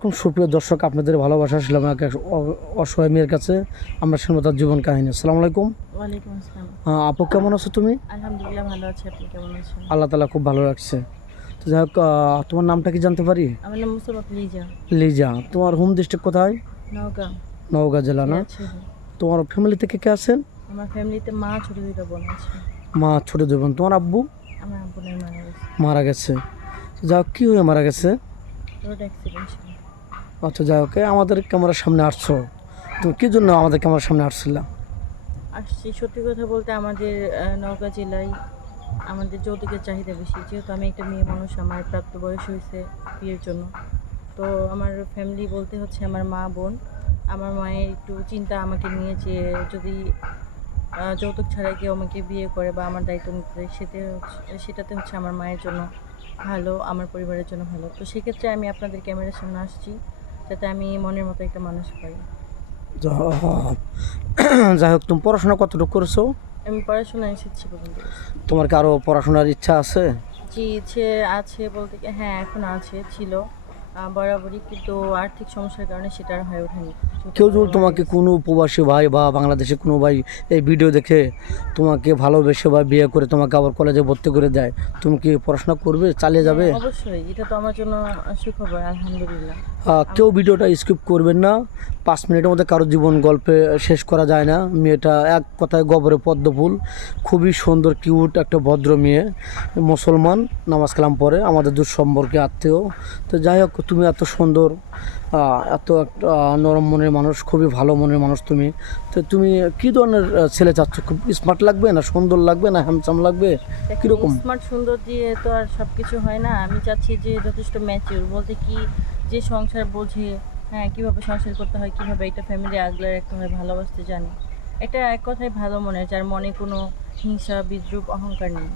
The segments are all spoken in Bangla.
আলাইকুম সুপ্রিয় দর্শক, আপনাদের ভালোবাসা আসলাম এক অসহায় মেয়ের কাছে। আমরা শুনবো তার জীবন কাহিনী। আসসালামু আলাইকুম। ওয়ালাইকুম আসসালাম। আপু কেমন আছো তুমি? আলহামদুলিল্লাহ ভালো আছি। আপনি কেমন আছেন? আল্লাহ তালা খুব ভালো রাখছে। তো যাই হোক, তোমার নামটা কি জানতে পারি? আমার নাম মুসাম্মদ লিজা। লিজা। তোমার হোম ডিস্ট্রিক্ট কোথায়? নওগাঁ। নওগাঁ জেলা না? আছে। তোমার ফ্যামিলি থেকে কে আছেন? আমার ফ্যামিলিতে মা, ছোট দুটো বোন আছে। মা, ছোট দুই বোন। তোমার আব্বু আমার আব্বু নাই, মারা গেছে। মারা গেছে। তো যাই হোক, কী হয়ে মারা গেছে? রোড অ্যাক্সিডেন্ট ছিল। আচ্ছা, যাই হোক, আমাদের ক্যামেরার সামনে আসছো, তুমি কী জন্য আমাদের ক্যামেরার সামনে আসছিলা? আসছি সত্যি কথা বলতে, আমাদের নওগাঁ জেলায় আমাদের যৌতুকের চাহিদা বেশি। যেহেতু আমি একটা মেয়ে মানুষ, আমার প্রাপ্ত বয়স হয়েছে বিয়ের জন্য। তো আমার ফ্যামিলি বলতে হচ্ছে আমার মা, বোন। আমার মায়ের একটু চিন্তা আমাকে নিয়ে, যে যদি যৌতুক ছাড়াই কেউ আমাকে বিয়ে করে বা আমার দায়িত্ব নিতে চায়, সেটাতে হচ্ছে আমার মায়ের জন্য ভালো, আমার পরিবারের জন্য ভালো। তো সেক্ষেত্রে আমি আপনাদের ক্যামেরার সামনে আসছি, যাতে আমি মনের মতো একটা মানুষ পাই। যাই হোক, তুমি পড়াশোনা কতটুকু করেছো? আমি পড়াশোনা এসেছি পর্যন্ত। তোমার কি আরও পড়াশোনার ইচ্ছা আছে? জি, ইচ্ছে আছে বলতে কি, হ্যাঁ এখন আছে, ছিল বরাবরই, কিন্তু আর্থিক সমস্যার কারণে সেটা আর হয়ে ওঠেনি। কেউ যদি তোমাকে কোনো প্রবাসী ভাই বা বাংলাদেশে কোনো ভাই এই ভিডিও দেখে তোমাকে ভালোবেসে বা বিয়ে করে তোমাকে আবার কলেজে ভর্তি করে দেয়, তুমি কি পড়াশোনা করবে, চালিয়ে যাবে? হ্যাঁ, অবশ্যই, এটা তো আমার জন্য সুখবর, আলহামদুলিল্লাহ। কেউ ভিডিওটা স্কিপ করবেন না। 5 মিনিটের মধ্যে কারো জীবন গল্পে শেষ করা যায় না। মেয়েটা এক কথায় গবরে পদ্ম ফুল, খুবই সুন্দর কিউট একটা ভদ্র মেয়ে, মুসলমান, নামাজ কালাম পড়ে, আমাদের দূর সম্পর্কে আত্মীয়। তো যাই হোক, তুমি এত সুন্দর, এত একটা নরম মনের মানুষ, খুবই ভালো মনের মানুষ তুমি। তো তুমি কী ধরনের ছেলে চাচ্ছ? খুব স্মার্ট লাগবে, না সুন্দর লাগবে, না হ্যান্ডসাম লাগবে, কীরকম? স্মার্ট সুন্দর দিয়ে তো আর সব কিছু হয় না। আমি চাচ্ছি যে যথেষ্ট ম্যাচিউর, বলতে কি, যে সংসার বোঝে, হ্যাঁ কীভাবে সংসার করতে হয়, কীভাবে একটা ফ্যামিলি আগলে রাখতে হয়, ভালোবাসতে জানে। এটা এক কথায় ভালো মনের, যার মনে কোনো হিংসা, বিদ্রুপ, অহংকার নেই,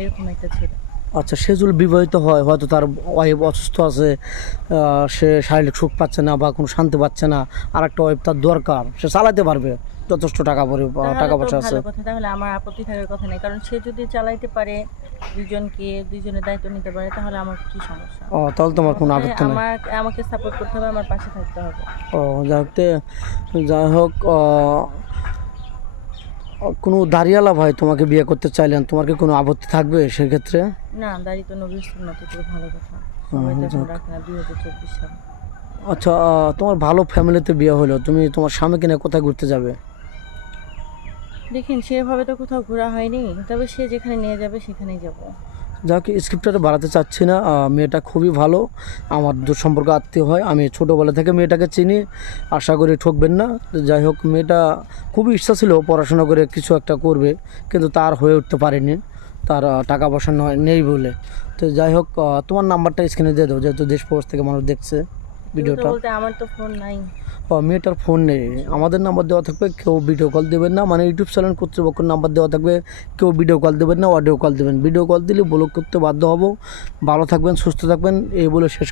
এরকম একটা ছেলে। আচ্ছা, সে যদি বিবাহিত হয়, হয়তো তার ওয়াইফ অসুস্থ আছে, সে শারীরিক সুখ পাচ্ছে না বা কোনো শান্তি পাচ্ছে না, আর একটা ওয়াইফ তার দরকার, সে চালাতে পারবে, যথেষ্ট টাকা তাহলে তো পয়সা আছে। ভালো কথা, তাহলে আমার আপত্তি থাকার কথা নেই, কারণ সে যদি চালাইতে পারে, দুইজনের দায়িত্ব নিতে পারে, তাহলে আমার কি সমস্যা? ও, তাহলে তোমার কোনো আপত্তি নেই। আমাকে সাপোর্ট করতে হবে, আমার পাশে থাকতে হবে। ও, যাই হোক, কোনো দাঁড়িয়ালা ভাই তোমাকে বিয়ে করতে চাইলেন, তোমার কি কোনো আপত্তি থাকবে সেক্ষেত্রে? না, দাড়ি তো নবীর সুন্নাত, এটা ভালো কথা। সবাই তো এখন রাখে না, 2024 সাল। আচ্ছা, তোমার ভালো ফ্যামিলিতে বিয়ে হলো, তুমি তোমার স্বামীকে নিয়ে কোথায় ঘুরতে যাবে? দেখেন, সেভাবে তো কোথাও ঘোরা হয়নি, তবে সে যেখানে নিয়ে যাবে সেখানেই যাব। যাক, স্ক্রিপ্টটা বাড়াতে চাচ্ছি না। মেয়েটা খুবই ভালো, আমার দূর সম্পর্ক আত্মীয় হয়, আমি ছোটোবেলা থেকে মেয়েটাকে চিনি, আশা করি ঠকবেন না। যাই হোক, মেয়েটা খুবই ইচ্ছা ছিল পড়াশোনা করে কিছু একটা করবে, কিন্তু তার হয়ে উঠতে পারেনি, তার টাকা পয়সা নেই বলে। তো যাই হোক, তোমার নাম্বারটা স্ক্রিনে দিয়ে দাও, যেহেতু দেশ প্রবাস থেকে মানুষ দেখছে ভিডিওটা। বলতে আমার তো ফোন নাই। মেয়েটার ফোন নেই, আমাদের নাম্বার দেওয়া থাকবে, কেউ ভিডিও কল দেবেন না, মানে ইউটিউব চ্যানেল কর্তৃপক্ষের নাম্বার দেওয়া থাকবে, কেউ ভিডিও কল দেবেন না, অডিও কল দেবেন। ভিডিও কল দিলে ব্লক করতে বাধ্য হব। ভালো থাকবেন, সুস্থ থাকবেন, এই বলে শেষ।